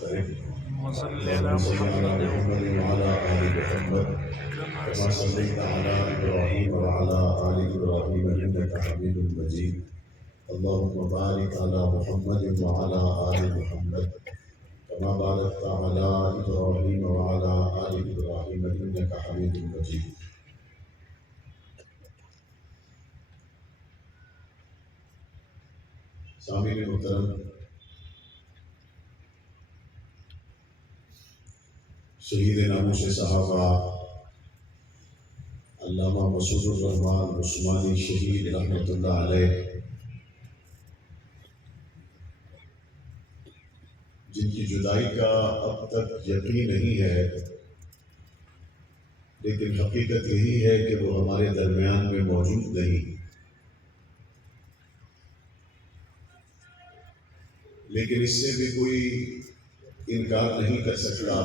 کریں۔ وصلی علی اللهم صل على محمد محمد وعلى آل محمد كما كما صليت على إبراهيم وعلى آل إبراهيم إنك حميد مجيد۔ اللهم بارك على محمد وعلى آل محمد كما باركت على إبراهيم وعلى آل إبراهيم إنك حميد مجيد۔ سامعین محترم، شہید ناموس صحابہ علامہ مسعود الرحمان عثمانی شہید رحمۃ اللہ علیہ، جن کی جدائی کا اب تک یقین نہیں ہے، لیکن حقیقت یہی ہے کہ وہ ہمارے درمیان میں موجود نہیں، لیکن اس سے بھی کوئی انکار نہیں کر سکتا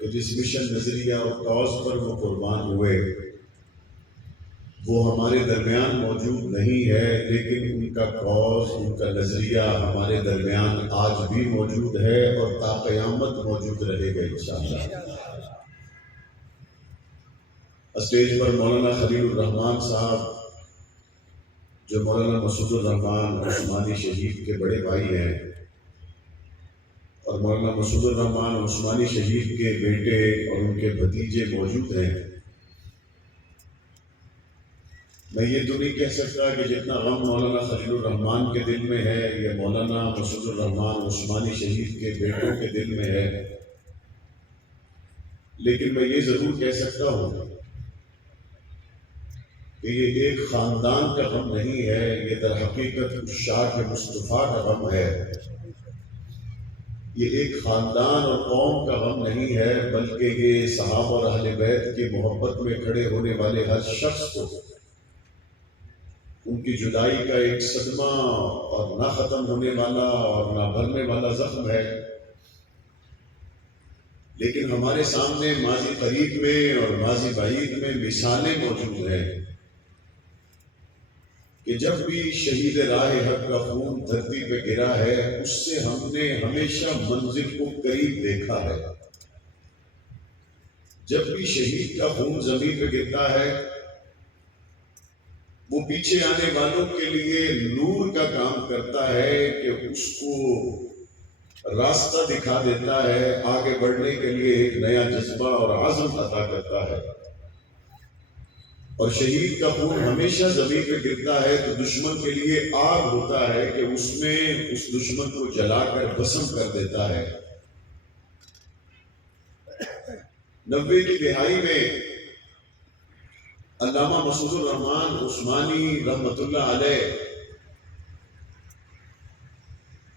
کہ جس مشن، نظریہ اور کاز پر وہ قربان ہوئے وہ ہمارے درمیان موجود نہیں ہے، لیکن ان کا کاز، ان کا نظریہ ہمارے درمیان آج بھی موجود ہے اور تا قیامت موجود رہے گا انشاءاللہ۔ اسٹیج پر مولانا خلیل الرحمان صاحب، جو مولانا مسعود الرحمان عثمانی شہید کے بڑے بھائی ہیں، اور مولانا مسعود الرحمان عثمانی شہید کے بیٹے اور ان کے بھتیجے موجود ہیں۔ میں یہ تو نہیں کہہ سکتا کہ جتنا غم مولانا خلیل الرحمان کے دل میں ہے یا مولانا مسعود الرحمان عثمانی شہید کے بیٹوں کے دل میں ہے، لیکن میں یہ ضرور کہہ سکتا ہوں کہ یہ ایک خاندان کا غم نہیں ہے، یہ در حقیقت عشاق مصطفیٰ کا غم ہے۔ یہ ایک خاندان اور قوم کا غم نہیں ہے، بلکہ یہ صحابہ اور اہل بیت کی محبت میں کھڑے ہونے والے ہر شخص کو ان کی جدائی کا ایک صدمہ اور نہ ختم ہونے والا اور نہ بھرنے والا زخم ہے۔ لیکن ہمارے سامنے ماضی قریب میں اور ماضی بعید میں مثالیں موجود ہیں کہ جب بھی شہید راہ حق کا خون دھرتی پہ گرا ہے، اس سے ہم نے ہمیشہ منزل کو قریب دیکھا ہے۔ جب بھی شہید کا خون زمین پہ گرتا ہے، وہ پیچھے آنے والوں کے لیے نور کا کام کرتا ہے کہ اس کو راستہ دکھا دیتا ہے، آگے بڑھنے کے لیے ایک نیا جذبہ اور عزم عطا کرتا ہے۔ اور شہید کا خون ہمیشہ زمین پہ گرتا ہے تو دشمن کے لیے آگ ہوتا ہے کہ اس میں اس دشمن کو جلا کر بھسم کر دیتا ہے۔ 90 کی دہائی میں علامہ مسعود الرحمان عثمانی رحمۃ اللہ علیہ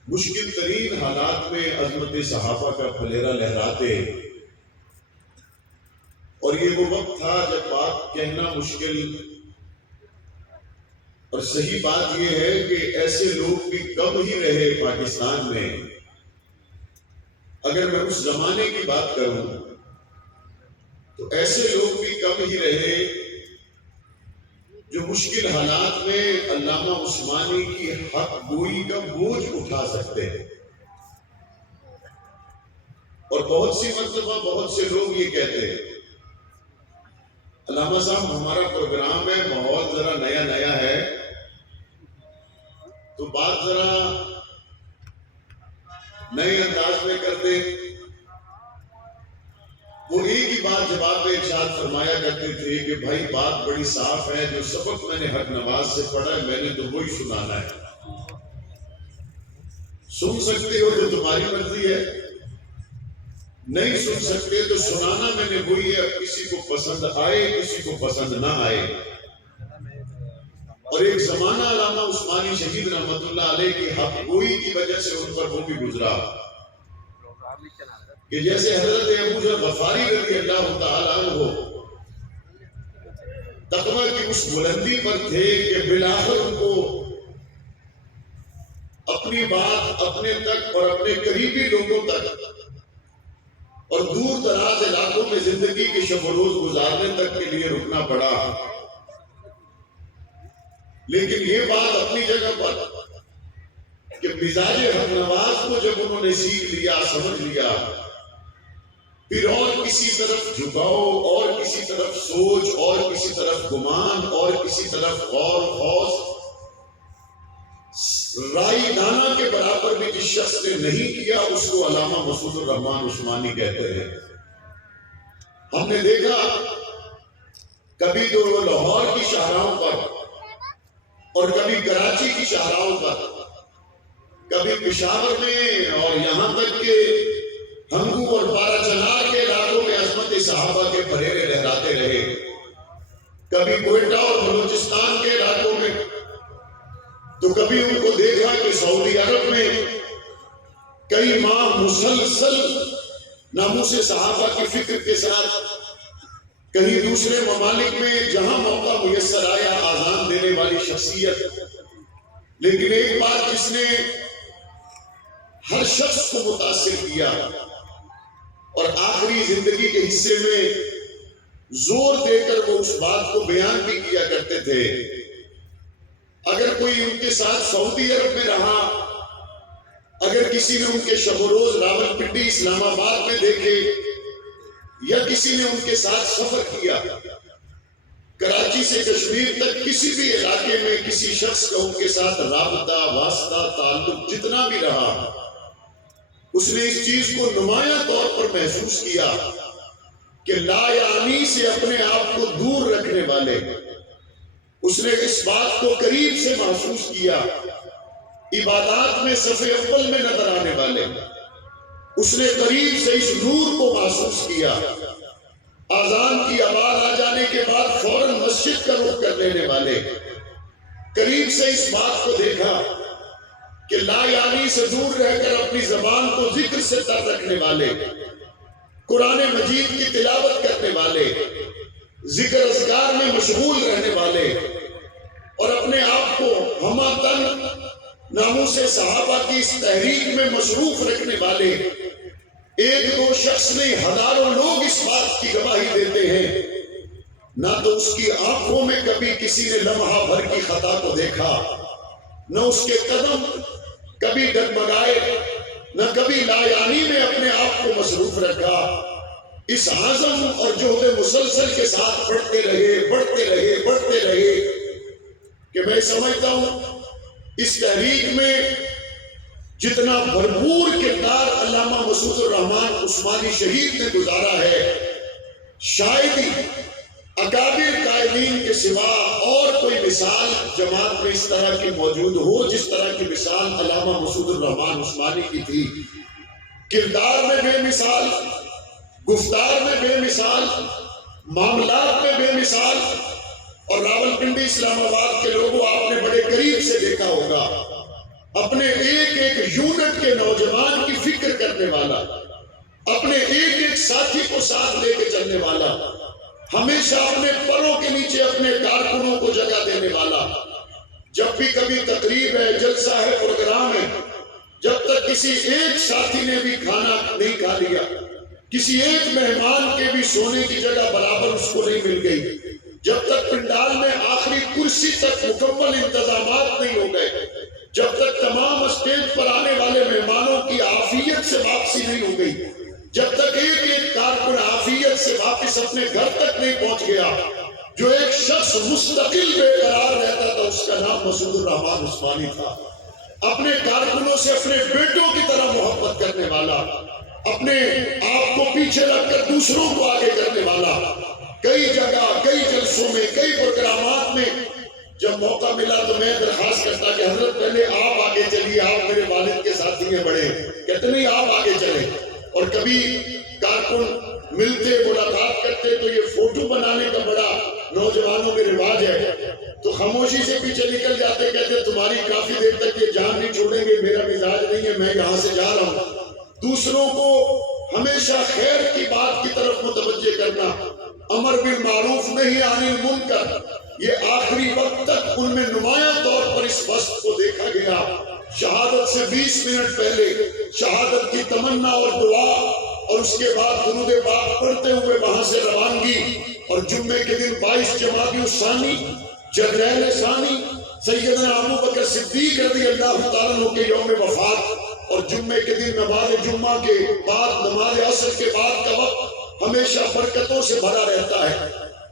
مشکل ترین حالات میں عظمت صحابہ کا پھلیرا لہراتے، اور یہ وہ وقت تھا جب بات کہنا مشکل، اور صحیح بات یہ ہے کہ ایسے لوگ بھی کم ہی رہے پاکستان میں۔ اگر میں اس زمانے کی بات کروں تو ایسے لوگ بھی کم ہی رہے جو مشکل حالات میں علامہ عثمانی کی حق گوئی کا بوجھ اٹھا سکتے ہیں۔ اور بہت سی مرتبہ بہت سے لوگ یہ کہتے ہیں، علامہ صاحب ہمارا پروگرام ہے، ماحول ذرا نیا نیا ہے تو بات ذرا نئے انداز میں کر دے۔ وہ ایک ہی بات جواب میں ارشاد فرمایا کرتے تھے کہ بھائی بات بڑی صاف ہے، جو سبق میں نے حق نواز سے پڑھا ہے میں نے تو وہی سنانا ہے، سن سکتے ہو تو تمہاری مرضی ہے، نہیں سن سکتے تو سنانا میں نے وہی ہے، کسی کو پسند آئے کسی کو پسند نہ آئے۔ اور ایک زمانہ علامہ عثمانی شہید رحمۃ اللہ علیہ کی حق گوئی کی وجہ سے ان پر وہ بھی گزرا کہ جیسے حضرت ابو ذر غفاری رضی اللہ تعالیٰ عنہ تقویٰ کی اس بلندی پر تھے کہ بالآخر ان کو اپنی بات اپنے تک اور اپنے قریبی لوگوں تک اور دور دراز علاقوں میں زندگی کے شب و روز گزارنے تک کے لیے رکنا پڑا، لیکن یہ بات اپنی جگہ پر کہ مزاج ہم نواز کو جب انہوں نے سیکھ لیا، سمجھ لیا، پھر اور کسی طرف جھکاؤ، اور کسی طرف سوچ، اور کسی طرف گمان، اور کسی طرف غور خوض، رائی دانا کے برابر بھی جس شخص نے نہیں کیا اس کو علامہ مسعود الرحمان عثمانی کہتے ہیں۔ ہم نے دیکھا کبھی تو لاہور کی شاہراہوں پر اور کبھی کراچی کی شاہراہوں پر، کبھی پشاور میں، اور یہاں تک کہ ہنگو اور بارہ چنار کے علاقوں میں عظمت صحابہ کے پھریرے لہراتے رہے، کبھی کوئٹہ اور بلوچستان کے علاقوں میں، تو کبھی ان کو دیکھا کہ سعودی عرب میں کئی ماہ مسلسل ناموس صحابہ کی فکر کے ساتھ، کہیں دوسرے ممالک میں جہاں موقع میسر آیا آذان دینے والی شخصیت، لیکن ایک بات جس نے ہر شخص کو متاثر کیا اور آخری زندگی کے حصے میں زور دے کر وہ اس بات کو بیان بھی کیا کرتے تھے، اگر کوئی ان کے ساتھ سعودی عرب میں رہا، اگر کسی نے ان کے شب و روز راولپنڈی اسلام آباد میں دیکھے، یا کسی نے ان کے ساتھ سفر کیا، کراچی سے کشمیر تک کسی بھی علاقے میں کسی شخص کا ان کے ساتھ رابطہ، واسطہ، تعلق جتنا بھی رہا، اس نے اس چیز کو نمایاں طور پر محسوس کیا کہ لا یعنی سے اپنے آپ کو دور رکھنے والے، اس نے اس بات کو قریب سے محسوس کیا، عبادات میں صف اول میں نظر آنے والے، اس نے قریب سے اس نور کو محسوس کیا، اذان کی آواز آ جانے کے بعد فوراً مسجد کا رخ کر لینے والے، قریب سے اس بات کو دیکھا کہ لا یعنی سے دور رہ کر اپنی زبان کو ذکر سے تر رکھنے والے، قرآن مجید کی تلاوت کرنے والے، ذکر اذکار میں مشغول رہنے والے، اور اپنے آپ کو ہمہ تن ناموس صحابہ کی اس تحریک میں مصروف رکھنے والے، ایک دو شخص نہیں ہزاروں لوگ اس بات کی گواہی دیتے ہیں، نہ تو اس کی آنکھوں میں کبھی کسی نے لمحہ بھر کی خطا کو دیکھا، نہ اس کے قدم کبھی ڈگمگائے، نہ کبھی لا یعنی میں اپنے آپ کو مصروف رکھا، اس عزم اور جہد مسلسل کے ساتھ بڑھتے رہے کہ میں سمجھتا ہوں اس تحریک میں جتنا بھرپور کردار علامہ مسعود الرحمان عثمانی شہید نے گزارا ہے، شاید ہی اکابر قائدین کے سوا اور کوئی مثال جماعت میں اس طرح کی موجود ہو جس طرح کی مثال علامہ مسعود الرحمان عثمانی کی تھی۔ کردار میں بے مثال، گفتار میں بے مثال، معاملات میں بے مثال، اور راولپنڈی اسلام آباد کے لوگوں آپ نے بڑے قریب سے دیکھا ہوگا، اپنے ایک ایک یونٹ کے نوجوان کی فکر کرنے والا، اپنے ایک ایک ساتھی کو ساتھ لے کے چلنے والا، ہمیشہ اپنے پروں کے نیچے اپنے کارکنوں کو جگہ دینے والا، جب بھی کبھی تقریب ہے، جلسہ ہے، پروگرام ہے، جب تک کسی ایک ساتھی نے بھی کھانا نہیں کھا لیا، کسی ایک مہمان کے بھی سونے کی جگہ برابر اس کو نہیں مل گئی، جب تک پنڈال میں آخری کرسی تک مکمل انتظامات نہیں ہو گئے، جب تک تمام اسٹیج پر آنے والے مہمانوں کی عافیت سے واپسی نہیں ہو گئی، جب تک ایک ایک کارکن عافیت سے واپس اپنے گھر تک نہیں پہنچ گیا، جو ایک شخص مستقل بے قرار رہتا تھا اس کا نام مسعود الرحمان عثمانی تھا، اپنے کارکنوں سے اپنے بیٹوں کی طرح محبت کرنے والا، اپنے آپ کو پیچھے رکھ کر دوسروں کو آگے کرنے والا، کئی جگہ، کئی جلسوں میں، کئی پروگرامات میں جب موقع ملا تو میں درخواست کرتا کہ حضرت پہلے آپ آگے چلیے، آپ میرے والد کے ساتھی ہیں بڑے، کہتے نہیں آپ آگے چلیں، اور کبھی کارکن ملتے ملاقات کرتے تو یہ فوٹو بنانے کا بڑا نوجوانوں میں رواج ہے، تو خاموشی سے پیچھے نکل جاتے، کہتے تمہاری کافی دیر تک یہ جان نہیں چھوڑیں گے، میرا مزاج نہیں ہے، میں یہاں سے جا رہا ہوں۔ دوسروں کو ہمیشہ خیر کی بات کی طرف متوجہ کرنا، امر بالمعروف نہیں عن المنکر، یہ آخری وقت تک ان میں نمایاں طور پر اس وصف کو دیکھا گیا۔ شہادت سے 20 منٹ پہلے شہادت کی تمنا اور دعا، اور اس کے بعد درود پاک پڑھتے ہوئے وہاں سے روانگی، اور جمعے کے دن 22 جمادی الثانی، جرنیل ثانی، سیدنا ابو بکر صدیق رضی اللہ تعالیٰ عنہ کے یوم وفات اور جمعے کے دن نماز جمعہ کے بعد نماز عصر کے بعد کا وقت ہمیشہ برکتوں سے بھرا رہتا ہے.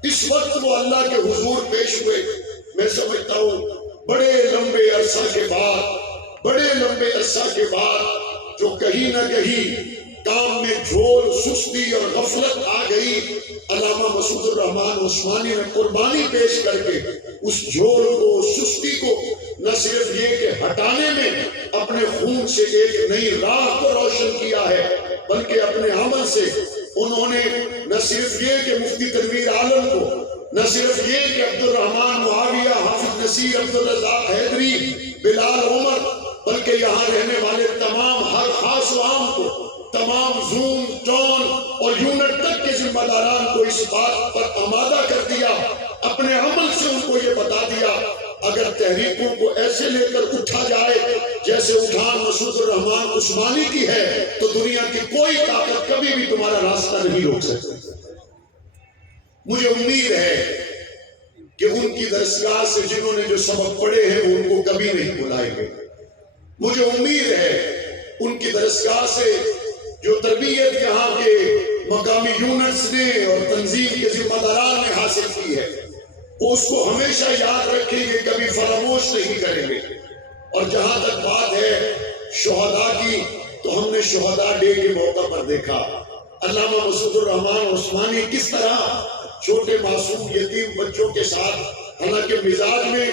اس وقت وہ اللہ کے حضور پیش ہوئے. میں سمجھتا ہوں بڑے لمبے عرصہ کے بعد جو کہیں نہ کہیں کام میں جھول سستی اور غفلت آ گئی، علامہ مسعود الرحمان عثمانی نے قربانی پیش کر کے اس جھول کو سستی کو نہ صرف یہ کہ ہٹانے میں اپنے خون سے ایک نئی راہ کو روشن کیا ہے، بلکہ اپنے عمل سے انہوں نے نہ صرف یہ کہ مفتی تنویر عالم کو، نہ صرف یہ کہ عبد الرحمان معاویہ، حافظ نصیر، عبد الرزاق حیدری، بلال عمر، بلکہ یہاں رہنے والے تمام ہر خاص و عام کو، تمام زون، ٹون اور یونٹ تک کے ذمہ داران کو اس بات پر آمادہ کر دیا، اپنے عمل سے ان کو یہ بتا دیا اگر تحریکوں کو ایسے لے کر اٹھا جائے جیسے اٹھان مسعود الرحمان عثمانی کی ہے تو دنیا کی کوئی طاقت کبھی بھی تمہارا راستہ نہیں روک سکتی. مجھے امید ہے کہ ان کی درسگاہ سے جنہوں نے جو سبق پڑھے ہیں وہ ان کو کبھی نہیں بھلائیں گے. مجھے امید ہے ان کی درسگاہ سے جو تربیت یہاں کے مقامی یونٹس نے اور تنظیم کے ذمہ داران نے حاصل کی ہے وہ اس کو ہمیشہ یاد رکھیں گے، کبھی فراموش نہیں کریں گے. اور جہاں تک بات ہے شہداء کی، تو ہم نے شہداء ڈے کے موقع پر دیکھا علامہ مسعود الرحمان عثمانی کس طرح چھوٹے معصوم یتیم بچوں کے ساتھ، حالانکہ مزاج میں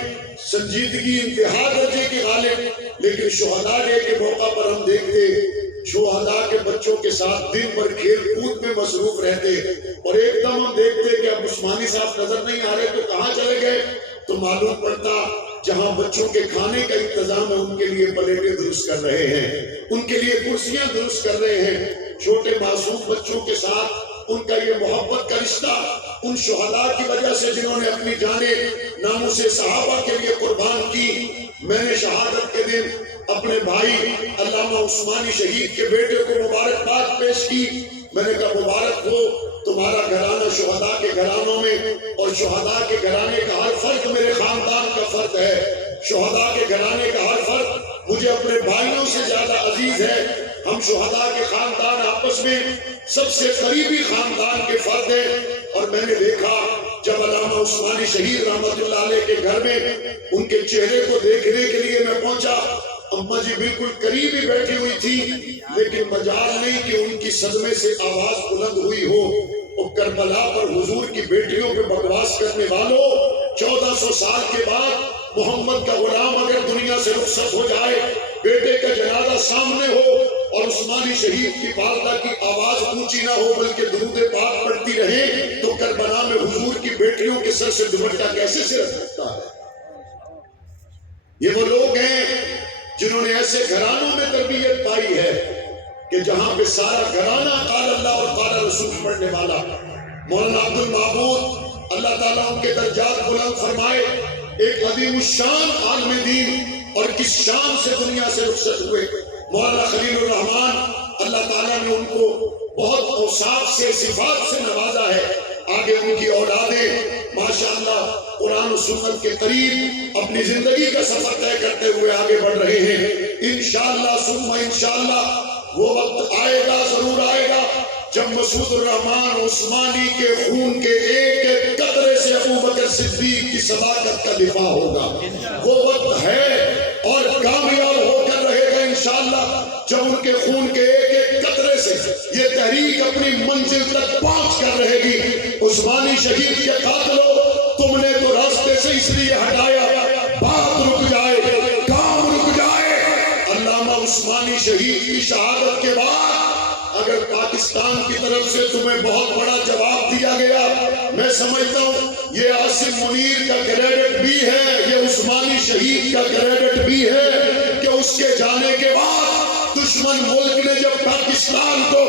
سنجیدگی انتہا درجے کی غالب، لیکن شہداء ڈے کے موقع پر ہم دیکھتے شہداء کے بچوں کے ساتھ دن بھر کھیل کود میں مصروف رہتے، اور ایک دم ہم دیکھتے کہ اب عثمانی صاحب نظر نہیں آ رہے تو کہاں چلے گئے، تو معلوم پڑتا جہاں بچوں کے کھانے کا انتظام ہے ان کے لیے پلیٹیں درست کر رہے ہیں، ان کے لیے کرسیاں درست کر رہے ہیں. چھوٹے معصوم بچوں کے ساتھ ان کا یہ محبت کا رشتہ ان شہداء کی وجہ سے جنہوں نے اپنی جانیں ناموس صحابہ کے لیے قربان کی. میں نے شہادت کے دن اپنے بھائی علامہ عثمانی شہید کے بیٹے کو مبارکباد پیش کی. میں نے کہا مبارک ہو تمہارا گھرانہ شہداء کے گھرانوں میں، اور شہداء کے گھرانے کا ہر فرد میرے خاندان کا فرد ہے. شہداء کے گھرانے کا ہر فرد مجھے اپنے بھائیوں سے زیادہ عزیز ہے. ہم شہداء کے خاندان آپس میں سب سے قریبی خاندان کے فرد ہیں. اور میں نے دیکھا جب علامہ عثمانی شہید رحمت اللہ علیہ کے گھر میں ان کے چہرے کو دیکھنے کے لیے میں پہنچا، اماں جی بالکل قریب ہی بیٹھی ہوئی تھی، لیکن مجال نہیں کہ ان کی صدمے سے آواز بلند ہوئی ہو. اور کربلا پر حضور کی بیٹیوں پہ بکواس کرنے والوں، 1400 سال کے بعد محمد کا غلام اگر دنیا سے رخصت ہو جائے، بیٹے کا جنازہ سامنے ہو اور عثمانی شہید کی والدہ کی آواز اونچی نہ ہو بلکہ درود پاک پڑھتی رہے، تو کربلا میں حضور کی بیٹیوں کے سر سے دوپٹہ کیسے سر سکتا ہے؟ یہ وہ لوگ ہیں جنہوں نے ایسے گھرانوں میں تربیت پائی ہے کہ جہاں پہ سارا گھرانہ قال اللہ اور قال رسول پڑھنے والا. مولانا عبد المعبود اللہ تعالیٰ ان کے درجات بلند فرمائے، ایک عظیم الشان عالم دین، اور کس شان سے دنیا سے رخصت ہوئے. مولانا خلیل الرحمان اللہ تعالیٰ نے ان کو بہت اوصاف سے صفات سے نوازا ہے. آگے ان کی اولادیں ماشاءاللہ قرآن و سنت کے قریب اپنی زندگی کا سفر طے کرتے ہوئے آگے بڑھ رہے ہیں. انشاءاللہ ثم انشاءاللہ وہ وقت آئے گا، ضرور آئے گا، جب مسعود الرحمان عثمانی کے خون کے ایک ایک قطرے سے ابو بکر صدیق کی صداقت کا دفاع ہوگا. وہ وقت ہے اور کامیاب ہو کر رہے گا انشاءاللہ جب ان کے خون کے ایک ایک قطرے سے یہ تحریک اپنی منزل تک پہنچ کر رہے گی. عثمانی شہید کے قاتلوں، تم نے تو راستے سے اس لیے ہٹایا بات رک جائے، کام رک جائے. علامہ عثمانی شہید کی شہادت کے بعد اگر پاکستان کی طرف سے تمہیں بہت بڑا جواب دیا گیا، میں سمجھتا ہوں یہ عاصم منیر کا کریڈٹ بھی ہے، یہ عثمانی شہید کا کریڈٹ بھی ہے کہ اس کے جانے کے بعد دشمن ملک نے جب پاکستان کو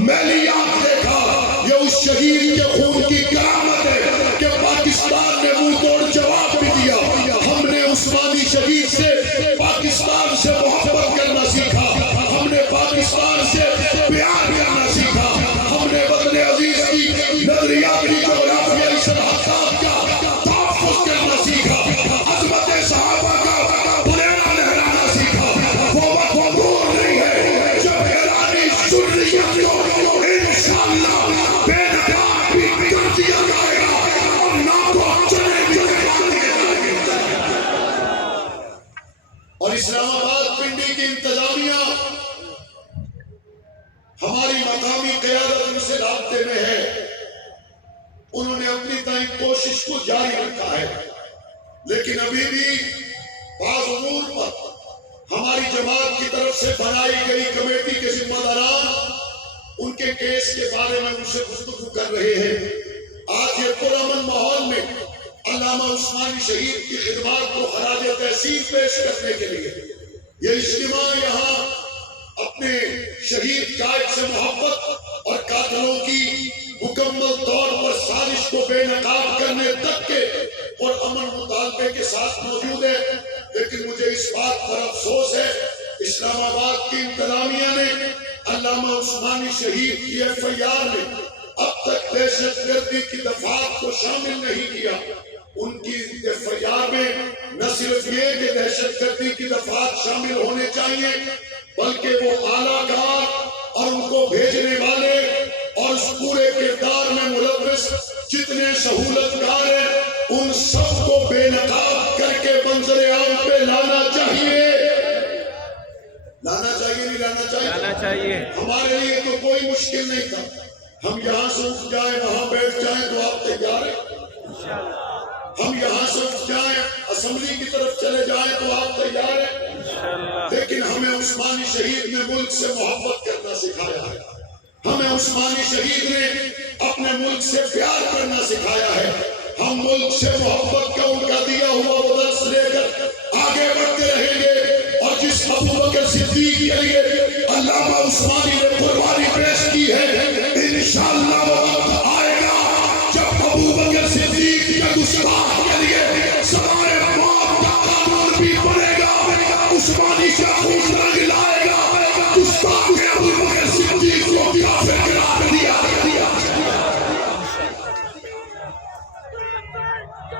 میلی آنکھ دیکھا، یہ اس شہید کے خون کی کرامت ہے کہ پاکستان نے منہ توڑ جواب بھی دیا. ہم نے عثمانی شہید سے پاکستان سے محبت کرنا سیکھا، ہم نے پاکستان سے پیار کرنا سیکھا، ہم نے وطن عزیز کی نظریاتی جغرافیائی شناخت کا تحفظ کرنا سیکھا، عظمت صحابہ ہماری مقامی قیادت ان سے رابطے میں ہے، انہوں نے اپنی تائیں کوشش کو جاری رکھا ہے، لیکن ابھی بھی بعض امور پر ہماری جماعت کی طرف سے بنائی گئی کمیٹی کے ذمہ داران ان کے کیس کے بارے میں ان سے گفتگو کر رہے ہیں۔ آج یہ پرامن ماحول میں علامہ عثمانی شہید کی خدمات کو خراج تحسین پیش کرنے کے لیے یہ اجتماع یہاں اپنے شہید قائد سے محبت اور قاتلوں کی مکمل طور پر سازش کو بے نقاب کرنے تک کے اور امن مطالبے کے ساتھ موجود ہے، لیکن مجھے اس بات پر افسوس ہے اسلام آباد کی انتظامیہ نے علامہ عثمانی شہید کی FIR میں اب تک دہشت گردی کی دفعات کو شامل نہیں کیا۔ ان کی FIR میں نہ صرف یہ کہ دہشت گردی کی دفعات شامل ہونے چاہیے، بلکہ وہ اعلیٰ کار اور ان کو بھیجنے والے اور اس پورے کردار میں ملوث جتنے سہولت کار ہیں ان سب کو بے نقاب کر کے منظر عام پہ لانا چاہیے۔ لانا چاہیے نہیں لانا چاہیے؟ لانا چاہیے۔ ہمارے لیے تو کوئی مشکل نہیں تھا، ہم یہاں سے اٹھ جائیں وہاں بیٹھ جائیں تو آپ تیار ہیں؟ ہم یہاں سے اٹھ جائیں اسمبلی کی طرف چلے جائیں تو آپ تیار ہیں؟ لیکن ہمیں عثمانی شہید نے ملک سے محبت کرنا سکھایا ہے، ہمیں عثمانی شہید نے اپنے ملک سے پیار کرنا سکھایا ہے۔ ہم ملک سے محبت کا ان کا دیا ہوا وہ درس لے کر آگے بڑھتے رہیں گے، اور جس ابو بکر صدیق کے لیے علامہ عثمانی نے قربانی پیش کی ہے، انشاءاللہ وہ وقت آئے گا جب ابو بکر صدیق کے گستاخ کے لیے سزائے موت کا قانون بھی بنے گا۔ عثمانی کا خون رنگ